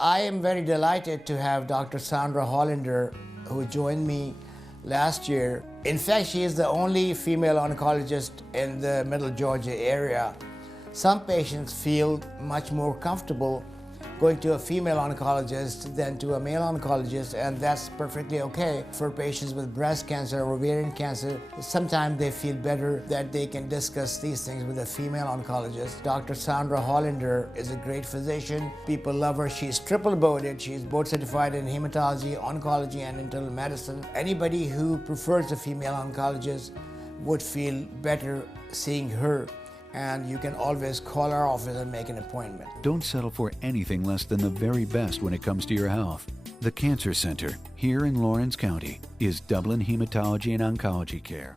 I am very delighted to have Dr. Sandra Hollander, who joined me last year. In fact, she is the only female oncologist in the Middle Georgia area. Some patients feel much more comfortable going to a female oncologist than to a male oncologist, and that's perfectly okay. For patients with breast cancer or ovarian cancer, sometimes they feel better that they can discuss these things with a female oncologist. Dr. Sandra Hollander is a great physician. People love her. She's triple boarded. She's board certified in hematology, oncology, and internal medicine. Anybody who prefers a female oncologist would feel better seeing her. And you can always call our office and make an appointment. Don't settle for anything less than the very best when it comes to your health. The Cancer Center, here in Lawrence County, is Dublin Hematology and Oncology Care.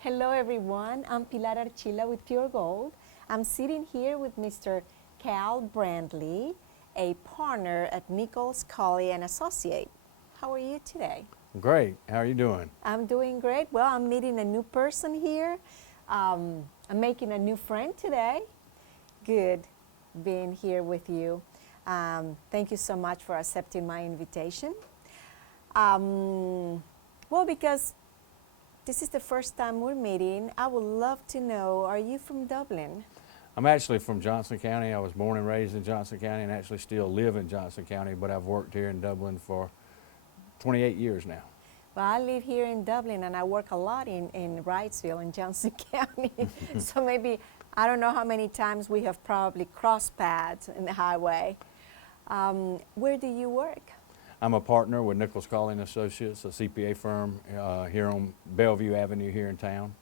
Hello everyone, I'm Pilar Archila with Pure Gold. I'm sitting here with Mr. Cal Brantley, a partner at Nichols, Collier and Associate. How are you today? Great. How are you doing? I'm doing great. Well, I'm meeting a new person here. I'm making a new friend today. Good being here with you. Thank you so much for accepting my invitation. Well, because this is the first time we're meeting, I would love to know, are you from Dublin? I'm actually from Johnson County. I was born and raised in Johnson County and actually still live in Johnson County, but I've worked here in Dublin for 28 years now. Well, I live here in Dublin and I work a lot in Wrightsville in Johnson County. So maybe, I don't know how many times we have probably crossed paths in the highway. Where do you work? I'm a partner with Nichols, Collier and Associates, a CPA firm here on Bellevue Avenue here in town.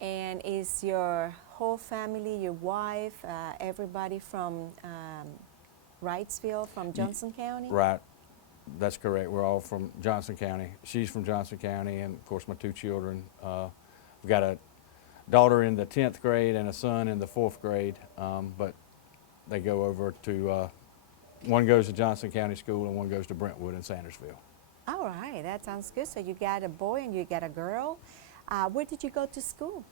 And is your whole family, your wife, everybody from Wrightsville, from Johnson County? Right, that's correct. We're all from Johnson County. She's from Johnson County, and of course my two children. We've got a daughter in the 10th grade and a son in the 4th grade, but they go over to, one goes to Johnson County School and one goes to Brentwood in Sandersville. All right, that sounds good. So you got a boy and you got a girl. Where did you go to school?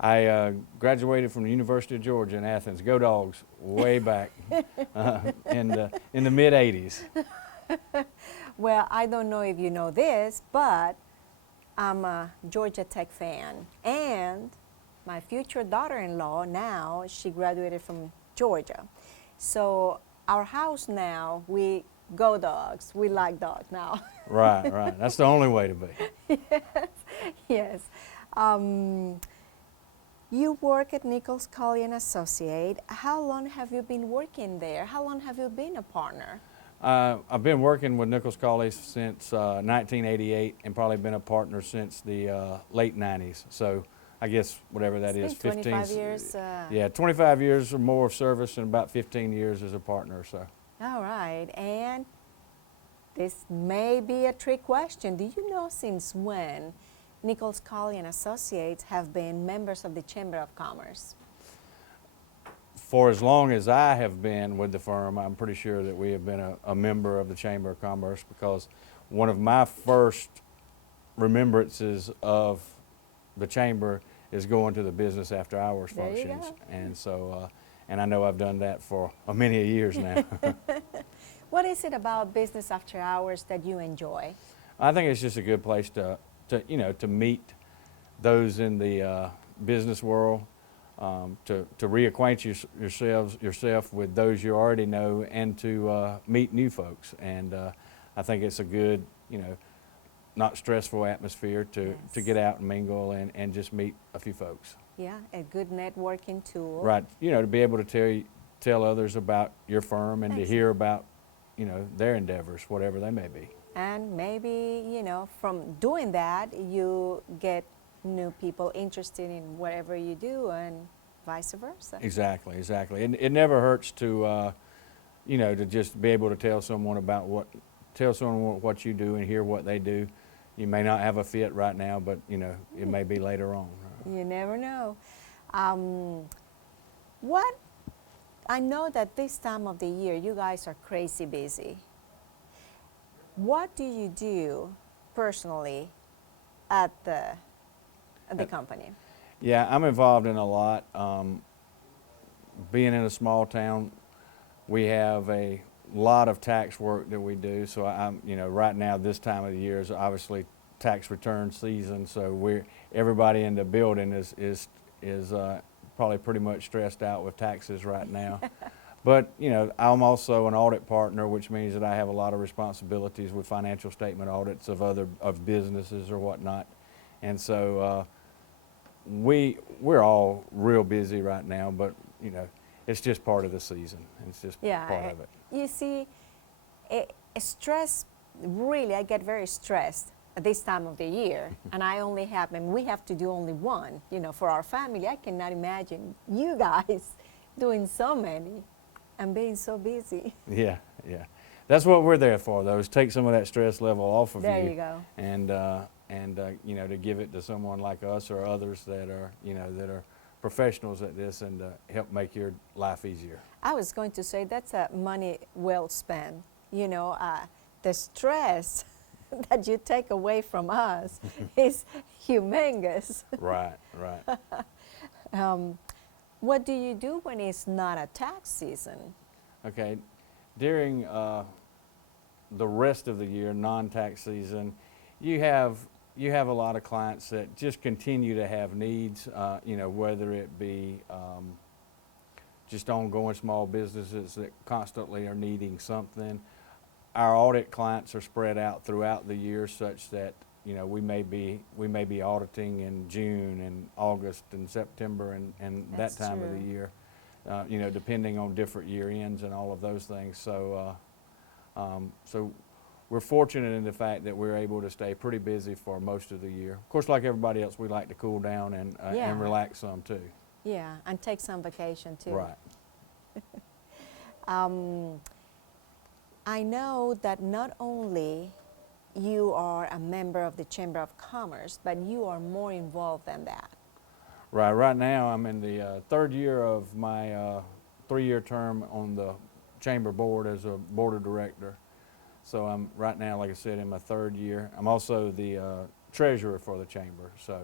I graduated from the University of Georgia in Athens. Go Dogs, way back in the mid-'80s. Well, I don't know if you know this, but I'm a Georgia Tech fan. And my future daughter-in-law now, she graduated from Georgia. So our house now, we go Dogs. We like dogs now. Right, right. That's the only way to be. Yes. You work at Nichols, Collier and Associate. How long have you been working there? How long have you been a partner? I've been working with Nichols Collier since 1988 and probably been a partner since the late 90s. So I guess whatever that is, 25 years? Yeah, 25 years or more of service and about 15 years as a partner. So. All right. And this may be a trick question. Do you know since when Nichols, Collier and Associates have been members of the Chamber of Commerce? For as long as I have been with the firm, I'm pretty sure that we have been a member of the Chamber of Commerce, because one of my first remembrances of the Chamber is going to the business after hours functions. And so, and I know I've done that for many years now. What is it about business after hours that you enjoy? I think it's just a good place to meet those in the business world, to reacquaint yourself with those you already know, and to meet new folks. And I think it's a good, not stressful atmosphere to get out and mingle and just meet a few folks. Yeah, a good networking tool. Right, to be able to tell others about your firm and to hear about, their endeavors, whatever they may be. And maybe, from doing that, you get new people interested in whatever you do and vice versa. Exactly, exactly. It never hurts to, to just be able to tell someone what you do and hear what they do. You may not have a fit right now, but, it may be later on. You never know. I know that this time of the year, you guys are crazy busy. What do you do personally at the company? Yeah, I'm involved in a lot. Being in a small town, we have a lot of tax work that we do. So I'm, right now this time of the year is obviously tax return season. So everybody in the building is probably pretty much stressed out with taxes right now. But I'm also an audit partner, which means that I have a lot of responsibilities with financial statement audits of businesses or whatnot. And so we're all real busy right now, but it's just part of the season. It's just part of it. You see, stress, really, I get very stressed at this time of the year, and I only have, and we have to do only one, for our family. I cannot imagine you guys doing so many and being so busy. Yeah. That's what we're there for, though, is take some of that stress level off of you. There you go. And to give it to someone like us or others that are professionals at this and help make your life easier. I was going to say that's a money well spent. The stress that you take away from us is humongous. Right. What do you do when it's not a tax season? Okay, during the rest of the year, non-tax season, you have a lot of clients that just continue to have needs, whether it be just ongoing small businesses that constantly are needing something. Our audit clients are spread out throughout the year such that we may be auditing in June and August and September and that time of the year, depending on different year ends and all of those things. So we're fortunate in the fact that we're able to stay pretty busy for most of the year. Of course, like everybody else, we like to cool down and relax some too. Yeah, and take some vacation too. Right. I know that not only you are a member of the Chamber of Commerce, but you are more involved than that. Right. Right now, I'm in the third year of my 3-year term on the Chamber Board as a Board of Director. So I'm right now, like I said, in my 3rd year. I'm also the Treasurer for the Chamber. So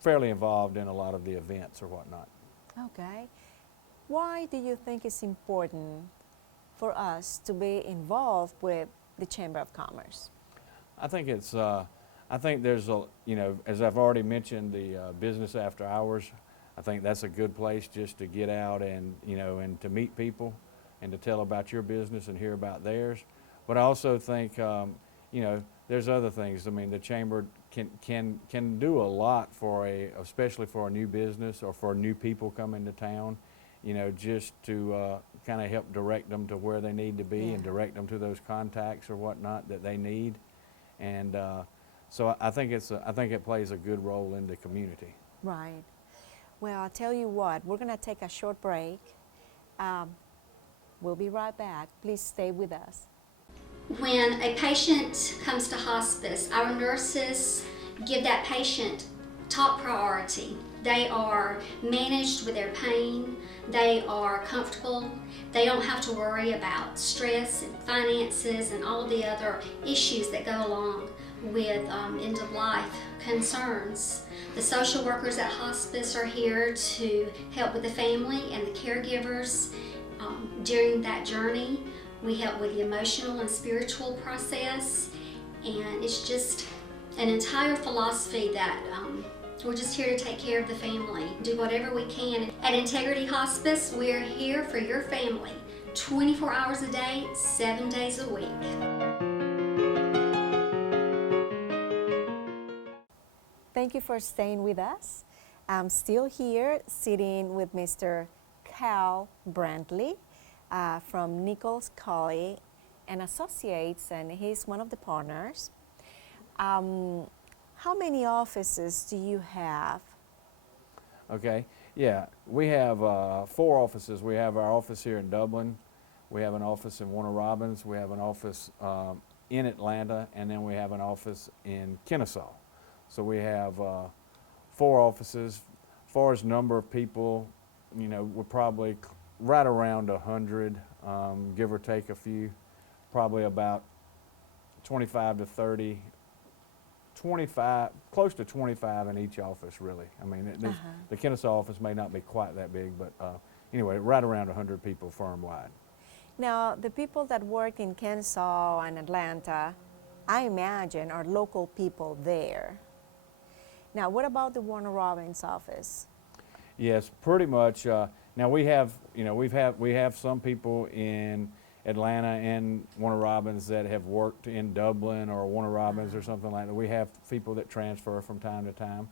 fairly involved in a lot of the events or whatnot. Okay. Why do you think it's important for us to be involved with the Chamber of Commerce? I think it's, I think there's a, as I've already mentioned, the business after hours. I think that's a good place just to get out and, and to meet people and to tell about your business and hear about theirs. But I also think, there's other things. I mean, the Chamber can do a lot for especially for a new business or for new people coming to town, just to kind of help direct them to where they need to be and direct them to those contacts or whatnot that they need. And so I think it plays a good role in the community. Right. Well, I'll tell you what, we're going to take a short break. We'll be right back. Please stay with us. When a patient comes to hospice, our nurses give that patient top priority. They are managed with their pain. They are comfortable. They don't have to worry about stress and finances and all of the other issues that go along with end-of-life concerns. The social workers at hospice are here to help with the family and the caregivers during that journey. We help with the emotional and spiritual process, and it's just an entire philosophy that we're just here to take care of the family, do whatever we can. At Integrity Hospice, we're here for your family, 24 hours a day, 7 days a week. Thank you for staying with us. I'm still here sitting with Mr. Cal Brantley from Nichols, Collier and Associates, and he's one of the partners. How many offices do you have? Okay, yeah, we have 4 offices. We have our office here in Dublin. We have an office in Warner Robins. We have an office in Atlanta, and then we have an office in Kennesaw. So we have 4 offices. As far as number of people, we're probably right around 100, give or take a few. probably about 25 to 30, 25, close to 25 in each office, really. I mean, the Kennesaw office may not be quite that big, but anyway, right around 100 people firm-wide. Now, the people that work in Kennesaw and Atlanta, I imagine, are local people there. Now, what about the Warner Robins office? Yes, pretty much. Now we have, we have some people in Atlanta and Warner Robins that have worked in Dublin or Warner Robins or something like that. We have people that transfer from time to time,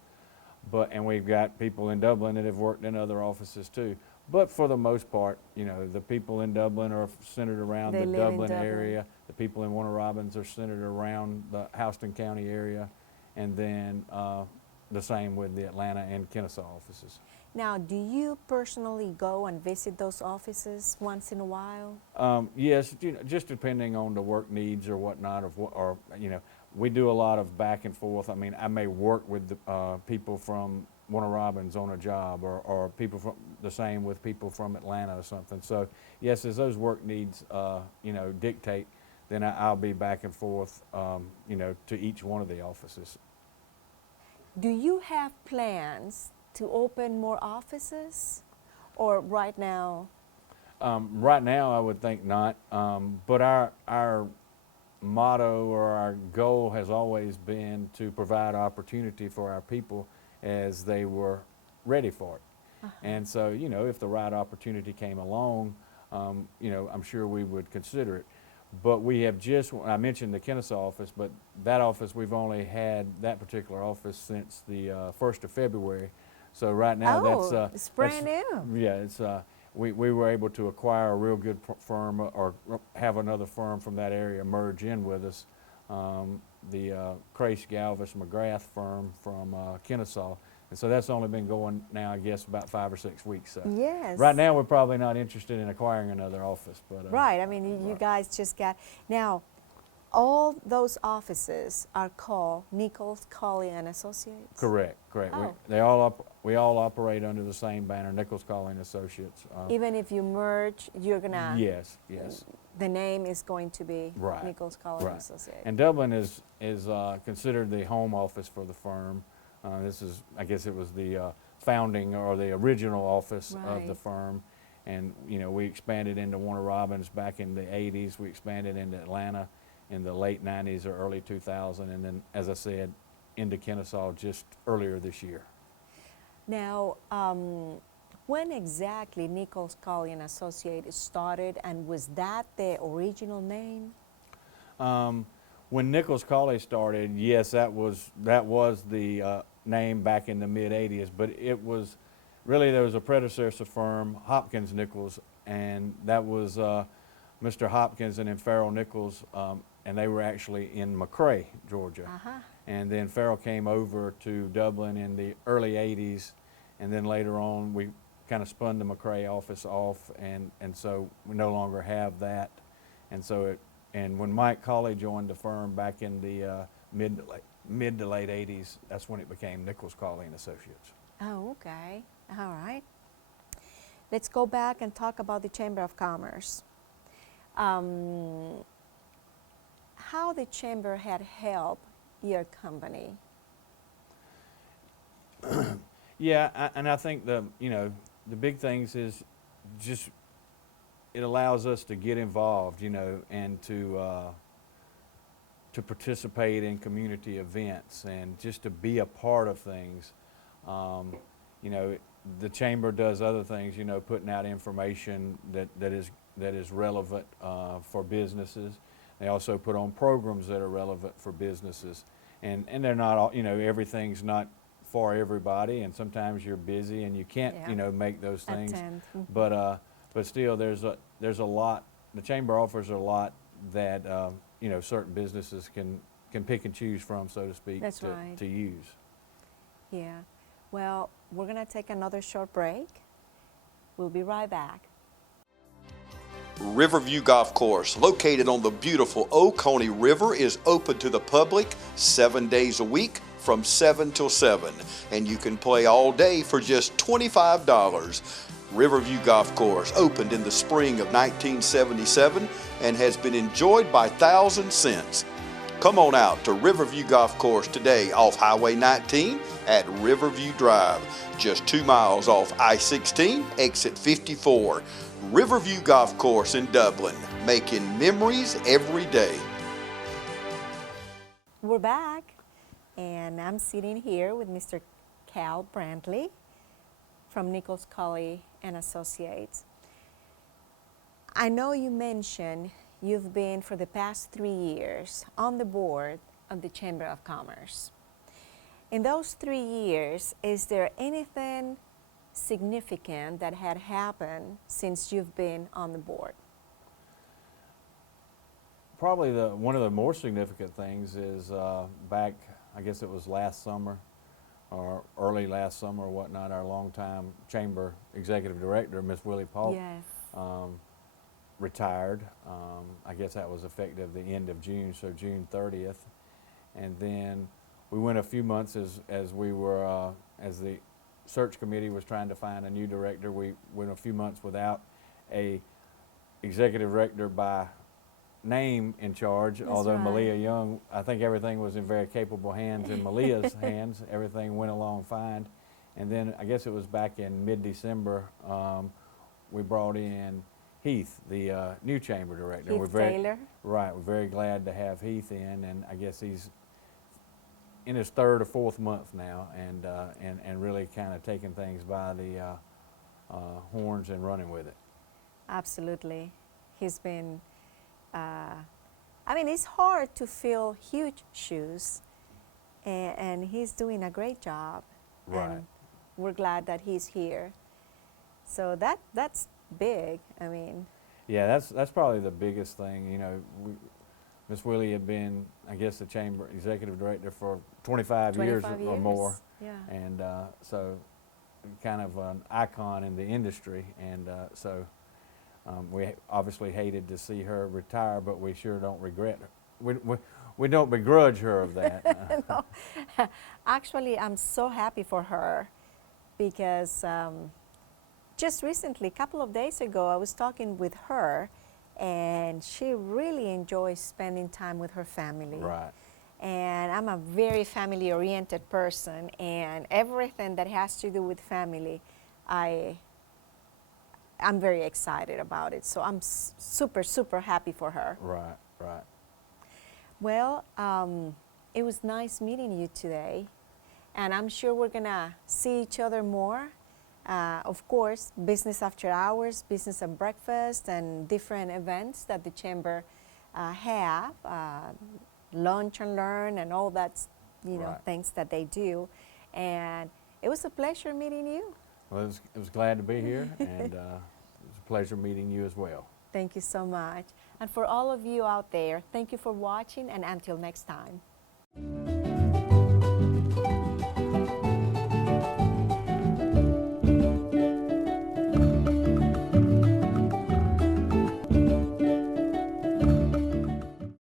and we've got people in Dublin that have worked in other offices too. But for the most part, the people in Dublin are centered around the Dublin area. The people in Warner Robins are centered around the Houston County area, and then the same with the Atlanta and Kennesaw offices. Now, do you personally go and visit those offices once in a while? Yes, just depending on the work needs or whatnot, or we do a lot of back and forth. I mean, I may work with the, people from Warner Robins on a job, or people from the same with people from Atlanta or something. So yes, as those work needs, dictate, then I'll be back and forth, to each one of the offices. Do you have plans to open more offices, or right now? Right now, I would think not. But our motto or our goal has always been to provide opportunity for our people as they were ready for it. And so, if the right opportunity came along, I'm sure we would consider it. But we have I mentioned the Kennesaw office, but that office, we've only had that particular office since the 1st of February. So right now it's brand new. Yeah, it's we were able to acquire a real good firm, or have another firm from that area merge in with us, the Crace Galvis McGrath firm from Kennesaw. And so that's only been going now, I guess, about 5 or 6 weeks. So Yes. right now, we're probably not interested in acquiring another office. But Right, I mean, you guys just got, now, all those offices are called Nichols, Collier and Associates? Correct. Oh. We all operate under the same banner, Nichols, Collier and Associates. Even if you merge, you're gonna, Yes. the name is going to be Right. Nichols, Collier and Right. Associates. And Dublin is considered the home office for the firm. This is, I guess it was the founding or the original office of the Right. firm. And, we expanded into Warner Robins back in the 80s. We expanded into Atlanta in the late 90s or early 2000. And then, as I said, into Kennesaw just earlier this year. Now, when exactly Nichols, Collier and Associates started, and was that the original name? When Nichols Collier started, yes, that was the name back in the mid-'80s, but it was really, there was a predecessor firm, Hopkins Nichols, and that was Mr. Hopkins and then Farrell Nichols, and they were actually in McRae, Georgia. And then Farrell came over to Dublin in the early 80s, and then later on we kind of spun the McRae office off, and so we no longer have that. And so and when Mike Collier joined the firm back in the mid to late 80s, that's when it became Nichols, Collier and Associates. Oh, okay. All right. Let's go back and talk about the Chamber of Commerce. How the Chamber had helped your company? Yeah, and I think the big things is just it allows us to get involved, and to participate in community events and just to be a part of things. The Chamber does other things, putting out information that is relevant for businesses. They also put on programs that are relevant for businesses, and they're not all, everything's not for everybody, and sometimes you're busy and you can't, make those things. Attend. But still, there's a lot. The Chamber offers a lot that certain businesses can pick and choose from, so to speak, That's right. to use. Yeah. Well, we're going to take another short break. We'll be right back. Riverview Golf Course, located on the beautiful Oconee River, is open to the public 7 days a week from 7 till 7, and you can play all day for just $25. Riverview Golf Course opened in the spring of 1977 and has been enjoyed by thousands since. Come on out to Riverview Golf Course today off Highway 19 at Riverview Drive, just 2 miles off I-16, exit 54. Riverview Golf Course in Dublin, making memories every day. We're back, and I'm sitting here with Mr. Cal Brantley from Nichols, Collier and Associates. I know you mentioned you've been for the past 3 years on the board of the Chamber of Commerce. In those 3 years, is there anything significant that had happened since you've been on the board? Probably one of the more significant things is back, I guess it was last summer or early last summer or whatnot, our longtime chamber executive director, Miss Willie Polk, Yes. retired. I guess that was effective the end of June, so June 30th. And then we went a few months as we were, as the search committee was trying to find a new director, we went a few months without a executive director by name in charge. That's although right. Malia Young, I think everything was in very capable hands. In Malia's hands, everything went along fine. And then I guess it was back in mid-December, we brought in Heath, the new chamber director. Heath We're very, Taylor. Right, we're very glad to have Heath in, and I guess he's in his 3rd or 4th month now, and really kind of taking things by the horns and running with it. Absolutely. He's been, I mean, it's hard to fill huge shoes, and he's doing a great job. Right. And we're glad that he's here. So that's big. I mean, Yeah, that's probably the biggest thing. You know, Miss Willie had been, I guess, the chamber executive director for 25 years 25 or more, Yeah. and so kind of an icon in the industry. And so we obviously hated to see her retire, but we sure don't regret her. We don't begrudge her of that. No. Actually, I'm so happy for her because just recently, a couple of days ago, I was talking with her, and she really enjoys spending time with her family. Right. And I'm a very family-oriented person, and everything that has to do with family, I'm very excited about it. So I'm super, super happy for her. Right, right. Well, it was nice meeting you today, and I'm sure we're gonna see each other more. Of course, business after hours, business at breakfast, and different events that the chamber have, lunch and learn, and all that, Right. things that they do. And it was a pleasure meeting you. Well, it was glad to be here, and it was a pleasure meeting you as well. Thank you so much. And for all of you out there, thank you for watching, and until next time.